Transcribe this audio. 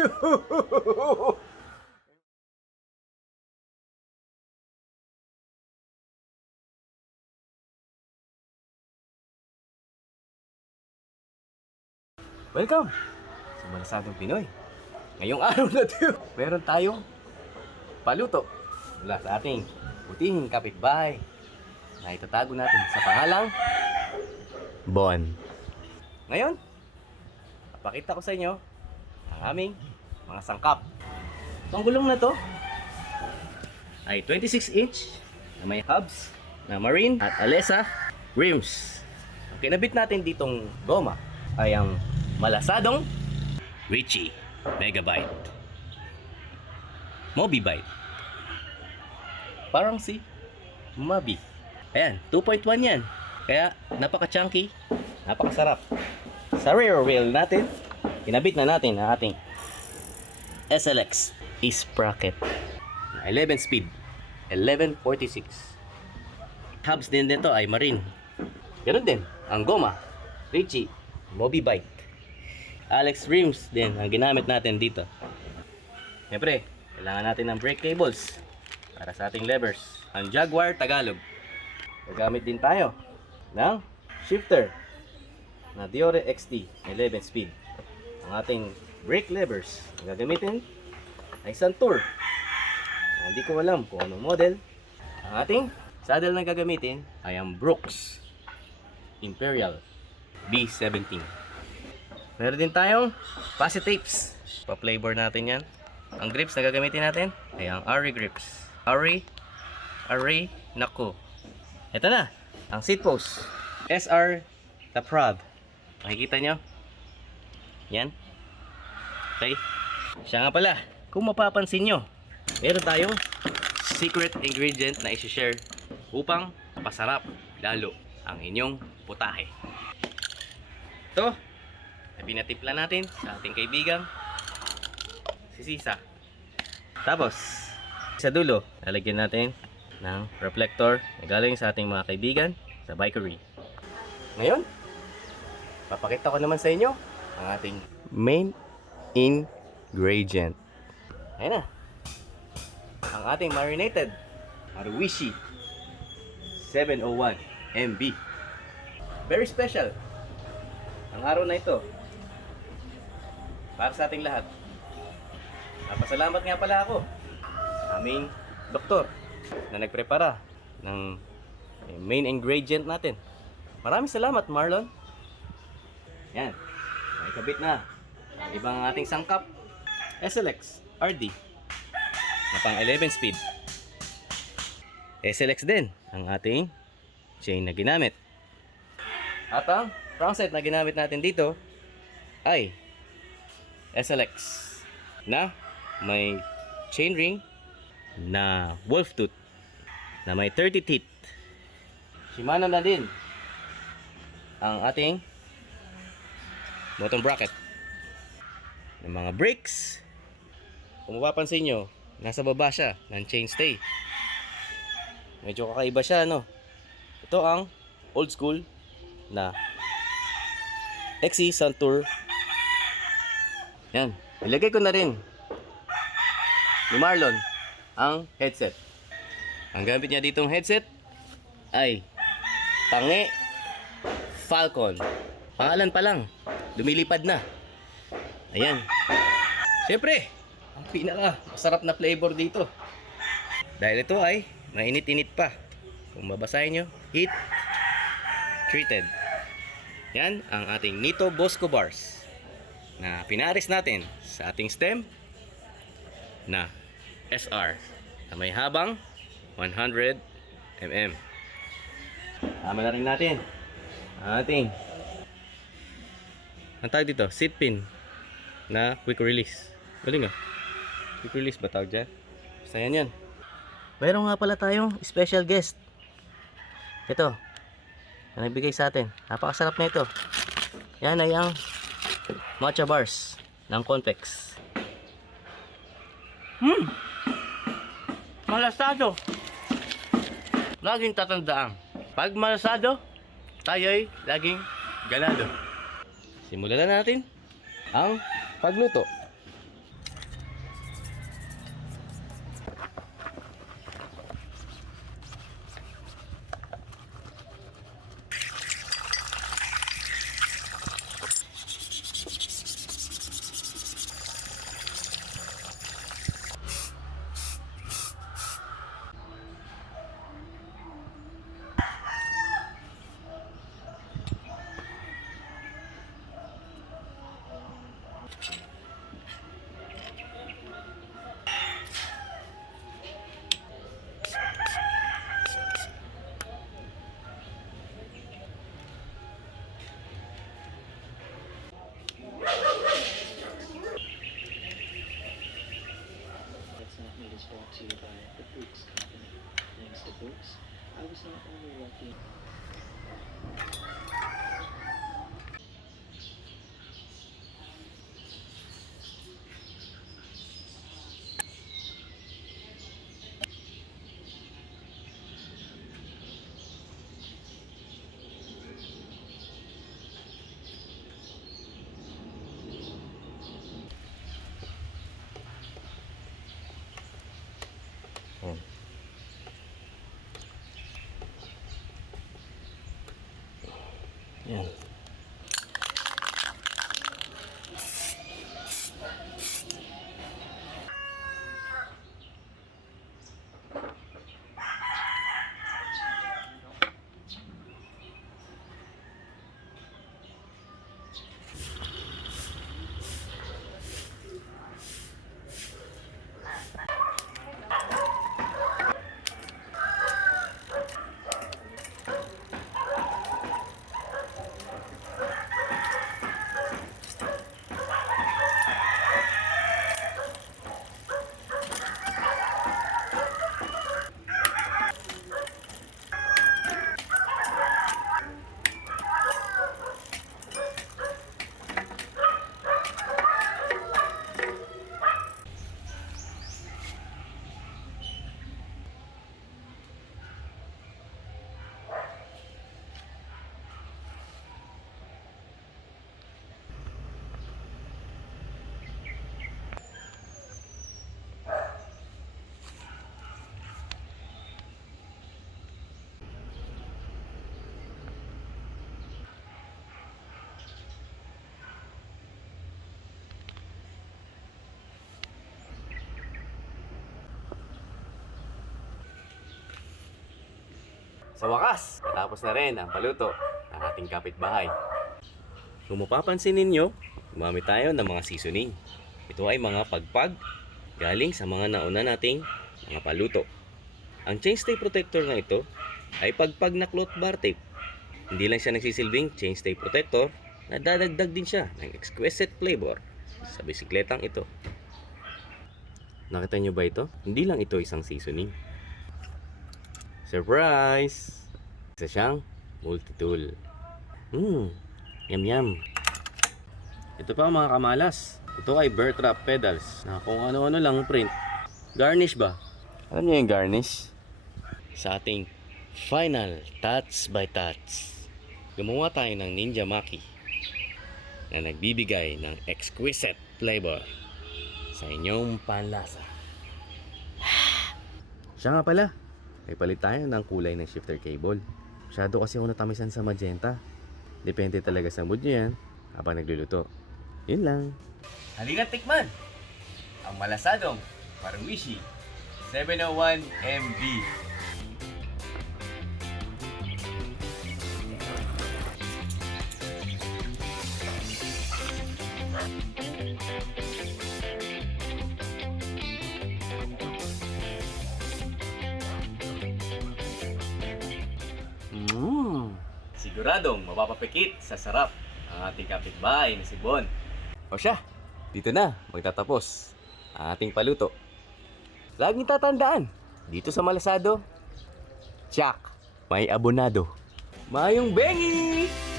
Welcome sa Malasadong Pinoy. Ngayong araw na ito, meron tayong paluto mula sa ating butihing kapitbahay na itatago natin sa pangalang Bon. Ngayon, papakita ko sa inyo ang aming mga sangkap. Itong gulong na to ay 26-inch na may hubs na marine at Alesa rims. Ang kinabit natin ditong goma ay ang Malasadong Richie Megabyte Mobibite. Parang si Mabi. Ayan, 2.1 yan. Kaya napaka-chunky, napakasarap. Sa rear wheel natin, kinabit na natin ang ating SLX E-Sprocket 11 speed 1146. Hubs din nito ay marine. Ganun din ang goma Richie Mobibite. Alex rims din ang ginamit natin dito. Siyempre, kailangan natin ng brake cables para sa ating levers. Ang Jaguar Tagalog. Gagamit din tayo ng shifter na Diore XT 11 speed. Ang ating brake levers ang gagamitin ay Santur. Hindi ko alam kung anong model. Ang ating saddle na gagamitin ay ang Brooks Imperial B17. Meron din tayong posi tapes. Pa-flavor natin yan. Ang grips na gagamitin natin ay ang Ari grips. Ari, naku. Ito na, ang seat post. SR The Prod. Makikita nyo? Yan. Okay. Siya nga pala, kung mapapansin nyo, meron tayong secret ingredient na isi-share upang pasarap lalo ang inyong putahe. Ito, pinatimpla natin sa ating kaibigang si Sisa. Tapos sa dulo lalagyan natin ng reflector na galing sa ating mga kaibigan sa Bikery. Ngayon papakita ko naman sa inyo ang ating main ingredient. Ayan na, ang ating marinated Haruishi 701 MB. Very special ang araw na ito para sa ating lahat. Napasalamat nga pala ako sa aming doktor na nagprepara ng main ingredient natin. Maraming salamat, Marlon. Yan, may kabit na ang ibang ating sangkap SLX RD na pang 11 speed. SLX din ang ating chain na ginamit. At ang crankshaft na ginamit natin dito ay SLX na may chainring na wolf tooth na may 30 teeth. Shimano na din ang ating bottom bracket ng mga brakes. Kung mapapansin nyo, nasa baba siya ng chainstay. Medyo kakaiba siya, no? Ito ang old school na XE Santur. Yan, ilagay ko na rin ni Marlon ang headset. Ang gamit niya ditong headset ay Tange Falcon. Pangalan pa lang, lumilipad na. Ayan. Siyempre, ang pinaka masarap na flavor dito, dahil ito ay mainit-init pa. Kung babasahin nyo, heat treated. Yan ang ating Nito Bosco bars na pinaris natin sa ating stem na SR na may habang 100 mm. Tama na rin natin ang ating tawag dito, seat pin na quick release. Galing ah. Quick release ba tawag dyan? Basta yan. Mayroon nga pala tayong special guest. Ito na nagbigay sa atin. Napakasarap na ito. Yan ay ang matcha bars ng Convex. Malasado. Laging tatandaan, pag malasado, tayo'y laging ganado. Simulan na natin ang pagluto. Yan. Sa wakas, natapos na rin ang paluto ng ating kapitbahay. Kung mapapansin ninyo, gumamit tayo ng mga seasoning. Ito ay mga pagpag galing sa mga nauna nating mga paluto. Ang chainstay protector na ito ay pagpag na cloth bar tape. Hindi lang siya nagsisilbing chainstay protector, nadadagdag din siya ng exquisite flavor sa bisikletang ito. Nakita nyo ba ito? Hindi lang ito isang seasoning. Surprise! Isa siyang multi-tool. Yum yum. Ito pa mga kamalas. Ito ay bear trap pedals na kung ano-ano lang print. Garnish ba? Alam niyo yung garnish? Sa ating final touch by touch, gumawa tayo ng Ninja Maki na nagbibigay ng exquisite flavor sa inyong panlasa. Siya nga pala, may palit tayo ng kulay ng shifter cable. Masyado kasi ako natamisan sa magenta. Depende talaga sa mood nyo yan habang nagluluto. Yun lang. Halika tikman ang malasadong Parwishi 701 MB. Siguradong mapapapikit sa sarap ang ating kapitbahay na si Bon. O siya, dito na magtatapos ang ating paluto. Laging tatandaan, dito sa Malasado, tsak, may abonado. Mayong bengi!